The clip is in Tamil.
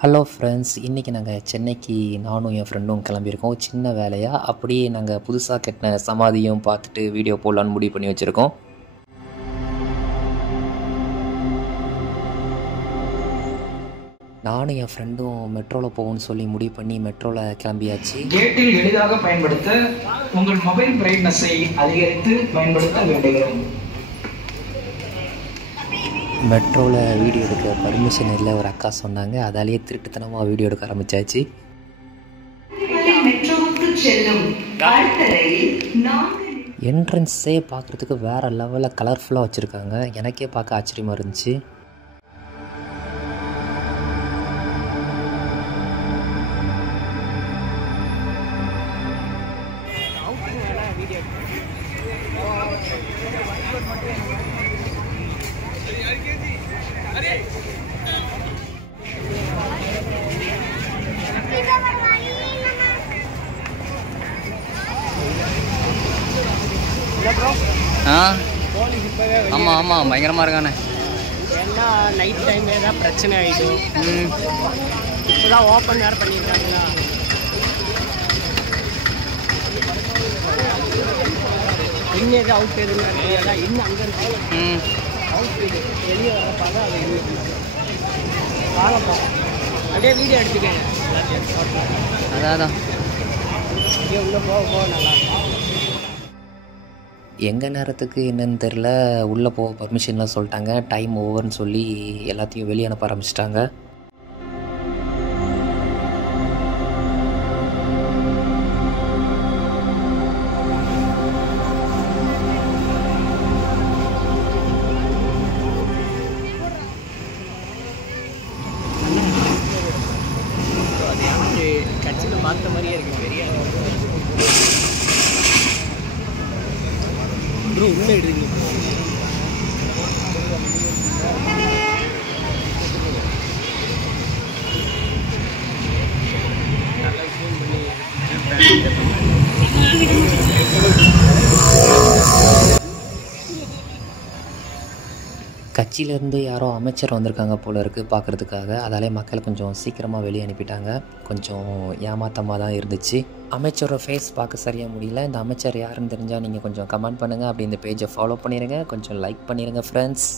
ஹலோ ஃப்ரெண்ட்ஸ், இன்றைக்கி நாங்கள் சென்னைக்கு நானும் என் ஃப்ரெண்டும் கிளம்பியிருக்கோம். சின்ன வேலையாக அப்படியே நாங்கள் புதுசாக கட்டின சமாதியும் பார்த்துட்டு வீடியோ போடலான்னு முடிவு பண்ணி வச்சுருக்கோம். நானும் என் ஃப்ரெண்டும் மெட்ரோவில் போகணும்னு சொல்லி முடிவு பண்ணி மெட்ரோவில் கிளம்பியாச்சு. கேட்டில் எளிதாக பயன்படுத்த உங்கள் மொபைல் பிரைட்னஸை அதிகரித்து பயன்படுத்த வேண்டுகிறோம். மெட்ரோவில் வீடியோ எடுக்க பர்மிஷன் இல்லை ஒரு அக்கா சொன்னாங்க. அதாலேயே திருட்டுத்தனமாக வீடியோ எடுக்க ஆரம்பித்தாச்சு. என்ட்ரன்ஸே பார்க்குறதுக்கு வேறு லெவலில் கலர்ஃபுல்லாக வச்சுருக்காங்க. எனக்கே பார்க்க ஆச்சரியமாக இருந்துச்சு. ஆமாம் ஆமாம் பயங்கரமாக இருக்கானே. ஏன்னா நைட் டைம் ஏதாவது பிரச்சனை ஆகிடும். இப்போ தான் ஓப்பன் வேறு பண்ணியிருக்காங்களா. இன்னும் எது அவுட் எதுவும் ஏன்னா இன்னும் அங்கே இருக்கு அவுட் இது வெளியே வரப்பா தான் அது வாங்கப்பா. அப்படியே வீடியோ எடுத்துக்கங்க. அதான் இங்கே உள்ளே போக நல்லா இருக்கும். எங்கள் நேரத்துக்கு என்னன்னு தெரில, உள்ளே போக பர்மிஷன்லாம் சொல்லிட்டாங்க. டைம் ஓவர்னு சொல்லி எல்லாத்தையும் வெளியே அனுப்ப ஆரம்பிச்சிட்டாங்க. கட்சியில் பார்த்த மாதிரியே இருக்கு. பெரிய ப்ரோ உள்ள எடுறீங்க. கட்சியிலேருந்து யாரோ அமைச்சர் வந்திருக்காங்க போல இருக்குது பார்க்குறதுக்காக. அதாலே மக்களை கொஞ்சம் சீக்கிரமாக வெளியே அனுப்பிட்டாங்க. கொஞ்சம் ஏமாத்தமாக தான் இருந்துச்சு. அமைச்சரோட ஃபேஸ் பார்க்க சரியாக முடியல. இந்த அமைச்சர் யாருன்னு தெரிஞ்சால் நீங்கள் கொஞ்சம் கமெண்ட் பண்ணுங்கள். அப்படி இந்த பேஜை ஃபாலோ பண்ணிடுங்க, கொஞ்சம் லைக் பண்ணிடுங்க ஃப்ரெண்ட்ஸ்.